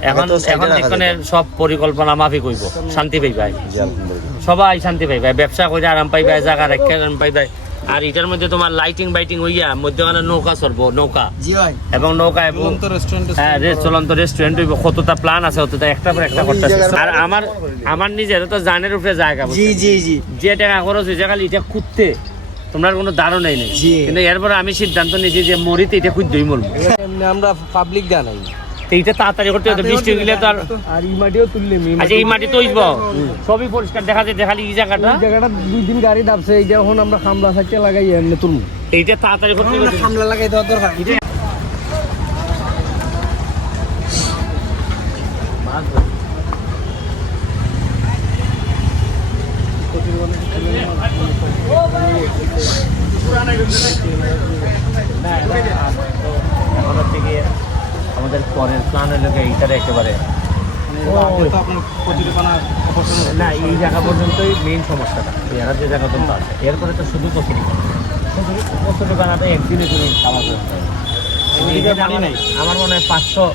এখন এখন এখানে সব পরিকল্পনা মাফিক হইব। শান্তি আলহামদুলিল্লাহ। সবাই শান্তি পাইবাই ব্যবসা করে আরাম পাইবাই জায়গা রেখে আরাম পাইবাই আর এটার মধ্যে তোমার লাইটিং বাইটিং হইয়া মধ্যখানে নৌকা চলবো নৌকা। এবং নৌকা এবং হ্যাঁ চলন্ত রেস্টুরেন্ট হইব। কতটা প্ল্যান আছে অতটা একটা পর একটা করতেছে। আর আমার আমার নিজের তো জানের উপরে জায়গা জি বুঝছ? জি জি। যে টাকা খরচ হয়েছে খালি এটা খুঁজতে। তোমার কোনো ধারণাই নেই। কিন্তু এরপরে আমি সিদ্ধান্ত নিয়েছি যে মরিতে এটা খুঁজতেই মরবো। আমরা পাবলিক জানাই তো এইটা তাড়াতাড়ি করতে হবে বৃষ্টি গেলে তো আর আর এই মাটিও তুললে আচ্ছা এই মাটি। তো সবই পরিষ্কার দেখা যায় দেখালি এই জায়গাটা। জায়গাটা দুই দিন গাড়ি দাবছে এইটা এখন আমরা খামলা সাইডে লাগাই এমনি তুলবো। এইটা তাড়াতাড়ি করতে হবে। হামলা লাগাই দেওয়া দরকার হচ্ছে গিয়ে আমাদের পরের প্ল্যান হলো এইটার একেবারে। না এই জায়গা পর্যন্তই মেইন সমস্যাটা। এরা যে জায়গা পর্যন্ত আছে। এরপরে তো শুধু কচুরি। শুধু কচুরি একদিনে তুমি খাওয়া করতে আমার- আমার মনে হয় পাঁচশো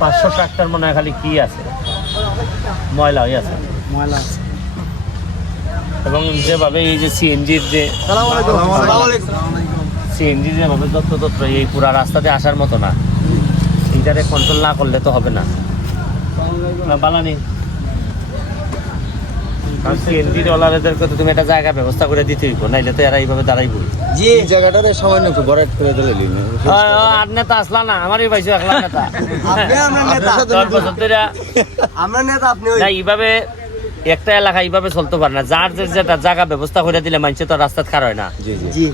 পাঁচশো ট্রাক্টর মনে হয় খালি কি আছে? ময়লা হয়ে আছে। ময়লা এবং যেভাবে এই যে সিএনজির যে সিএনজি যেভাবে যত্র তত্র এই পুরা রাস্তাতে আসার মতো না। এইটারে কন্ট্রোল না করলে তো হবে না। তো তুমি একটা জায়গা ব্যবস্থা করে দিতে হইব নাইলে তো এরা এইভাবে দাঁড়াইবো জি। জায়গাটারে সামান্য একটু বরাট করে দিলে আর নেতা আসলা না আমারই পাইছো একলা নেতা। আমরা নেতা। আপনার সাথে দশ বছর ধরে আমরা নেতা আপনি এইভাবে একটা এলাকা এইভাবে চলতে পারে না। যার যে যেটা জায়গা ব্যবস্থা করে দিলে মানুষ তো রাস্তাত খার হয় না। জি জি। জি।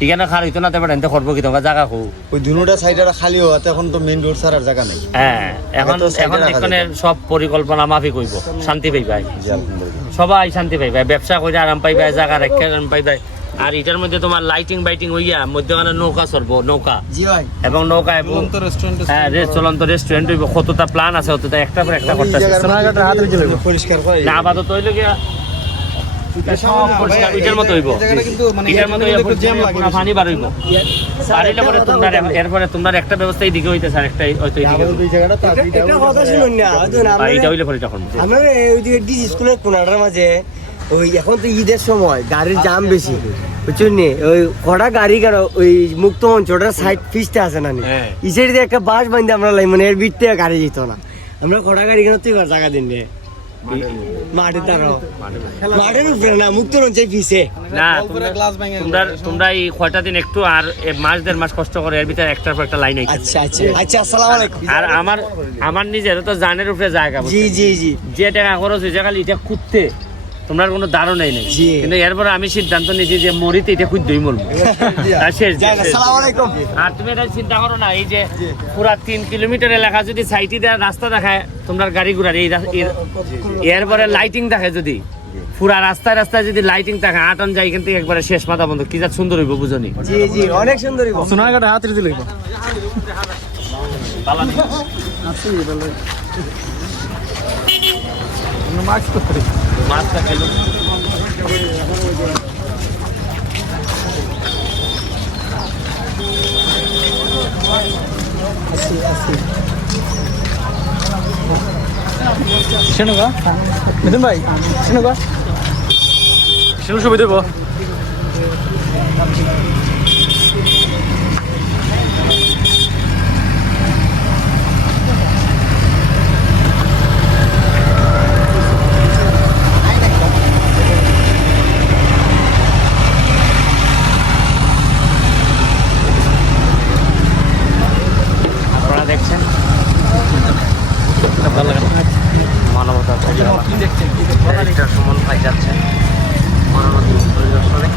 এখানে খার হইতো না তারপরে এনতে করব কি তোমার জায়গা খুব ওই সাইডে খালি হওয়াতে এখন তো মেইন রোড ছাড়ার জায়গা নেই। হ্যাঁ এখন তো এখন এখানে সব পরিকল্পনা মাফিক হইব শান্তি পাইবাই সবাই শান্তি পাইবাই ব্যবসা করে আরাম পাইবাই জায়গা রেখে আরাম পাইবাই আর এটার মধ্যে তোমার লাইটিং বাইটিং হইয়া মধ্যখানে নৌকা চলবো নৌকা। এবং নৌকা এবং। হ্যাঁ রে- চলন্ত। রেস্টুরেন্ট হইব কতটা প্ল্যান আছে অতটা একটা পর একটা করতেছে। সোনারঘাটের হাত রেখে লাগবে। পরিষ্কার করে না আপাতত হইল গিয়া। সব পরিষ্কার ইটার মতো হইব ইটার মতো পানি বার হইব। বাড়িলে পরে তোমরা এরপরে তোমরা একটা ব্যবস্থা এইদিকে হইতেছে আর একটা হয়তো এইদিকে আমাদের দুই জায়গাটা তো এটা- একটা কথা শুনুন না হয়তো না, আর এইটা আমরা হইলে পরে তখন আমরা ওইদিকে ডিস স্কুলের কোনাটার মাঝে ওই এখন তো ঈদের সময় গাড়ির জাম বেশি বুঝছেন ওই কটা গাড়ি কেন ওই মুক্ত মঞ্চটার সাইড ফিসটা আছে না নি? হ্যাঁ। দিয়ে একটা বাস বান্ধে আমরা লাই মানে এর বিট থেকে গাড়ি যেত না। আমরা কটা গাড়ি কেন তুই জায়গা দিন রে। মাটির তারাও মাঠের উপরে না মুক্ত মঞ্চে ফিসে না তোমরা- তোমরা তোমরা এই কয়টা দিন একটু আর মাস দেড় মাস কষ্ট করে এর ভিতরে একটার পর একটা লাইন আচ্ছা আচ্ছা আচ্ছা আসসালামু আলাইকুম। আর আমার আমার নিজের তো জানের উপরে জায়গা জি বুঝছ? জি জি। যে টাকা খরচ হয়েছে খালি এটা খুঁজতে। তোমরা কোনো ধারণাই নেই। কিন্তু এরপরে আমি সিদ্ধান্ত নিয়েছি যে মরিতে এটা খুঁজতেই মরবো আর শেষ আর তুমি এটা চিন্তা করো না এই যে পুরা তিন কিলোমিটার এলাকা যদি সাইটি দেওয়া রাস্তা দেখায় তোমরা গাড়ি ঘোড়ার এই এরপরে লাইটিং দেখে যদি পুরা রাস্তায় রাস্তায় যদি লাইটিং থাকে আটন যায় থেকে একবারে শেষ মাথা বন্ধ। কি যা সুন্দর হইব বুঝনি। জি জি অনেক সুন্দরী বউ। সোনারঘাটের হাত রেখে লাগবে মাস্ক তো করি মাছটা খেলো। শোনো গা মিথুন ভাই শোনো গা শোনো ছবি ভালো লাগে মানবতা একটা সুমন ভাই যাচ্ছেন মনোনদী পরিদর্শনে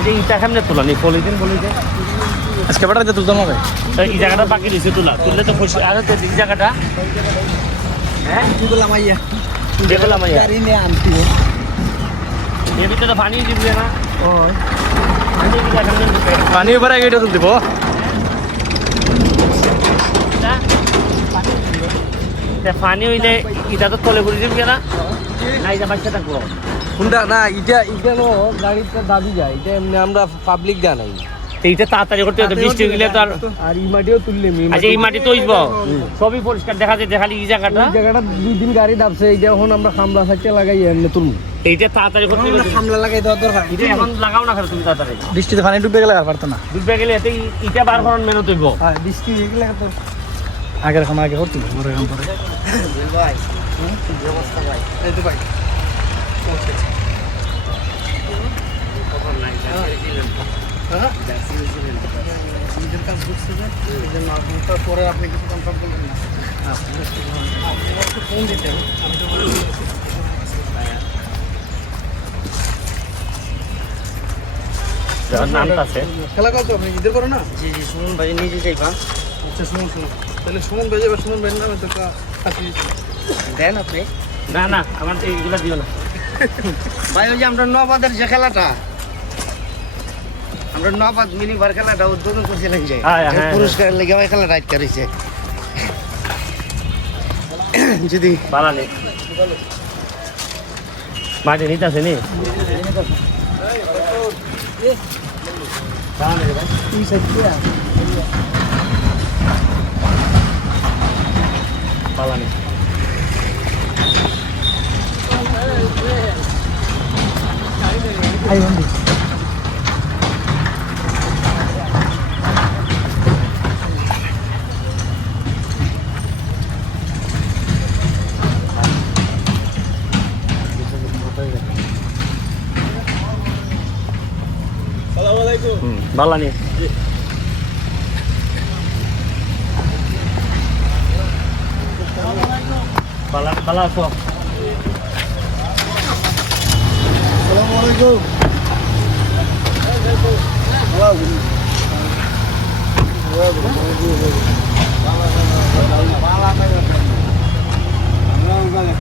এই ইটা কেমনে তোলা নি পলিথিন পলিথিন আজকে বেটার যে তুলতাম হবে এই জায়গাটা বাকি রয়েছে তোলা। তুললে তো খুশি। আর তো এই জায়গাটা। হ্যাঁ? কি বললাম আইয়া আইয়া গাড়ি নিয়ে আনতি এর ভিতরে তো পানি দিবি না। ও। পানি দিবি দিবি। দিব। হইলে ইটা তো তলে পড়ে যাবে না না এটা বাচ্চা থাকব। কোনটা না এটা এটা নো গাড়িটা দাবি যায়। এটা এমনি আমরা পাবলিক দা নাই। তো এইটা তাড়াতাড়ি করতে হবে বৃষ্টি গেলে তো আর মাটিও তুললে আচ্ছা এই মাটি সবই পরিষ্কার দেখা যায় দেখালি এই জায়গাটা। এই জায়গাটা দুই দিন গাড়ি দাবছে এইটা এখন আমরা খামলা থাকতে লাগাই এমনি তুলমু এইটা তাড়াতাড়ি করতে হবে। খামলা লাগাই দেওয়ার দরকার। এটা এখন লাগাও না তুমি তাড়াতাড়ি? বৃষ্টিতে পানি ডুবে গেলে আর পারতো না। ডুববে গেলে এতে ইটা বার করার মেহনত হইব। হ্যাঁ বৃষ্টি হয়ে গেলে তো আগের খাম আগে করতে মরে কাম করে ভাই এই তো ভাই পরে। আপনি কিছু কনফার্ম করলেন না ফোন নামটা আছে। খেলা কত? আপনি ঈদের পরে না? জি জি শুনুন ভাই নিজে যাইবা আচ্ছা তাহলে সুমন ভাই যাবে সুমন ভাই নামে তো দেন আপনি। না না আমার এইগুলা দিও না। ভাই ওই যে আমরা নবাদের যে খেলাটা আমরা নবাদ মিনি বার খেলাটা উদ্বোধন যে হ্যাঁ, হ্যাঁ, হ্যাঁ। পুরস্কার লেগে ওই খেলাটা আটকে রয়েছে। যদি বানালে মাটি নিতে আছে নি পালানি আই বন্ধু Hmm. Bala nih. Bala, bala aku. Assalamualaikum. Wow. Wow. Wow. Wow. Wow. Wow.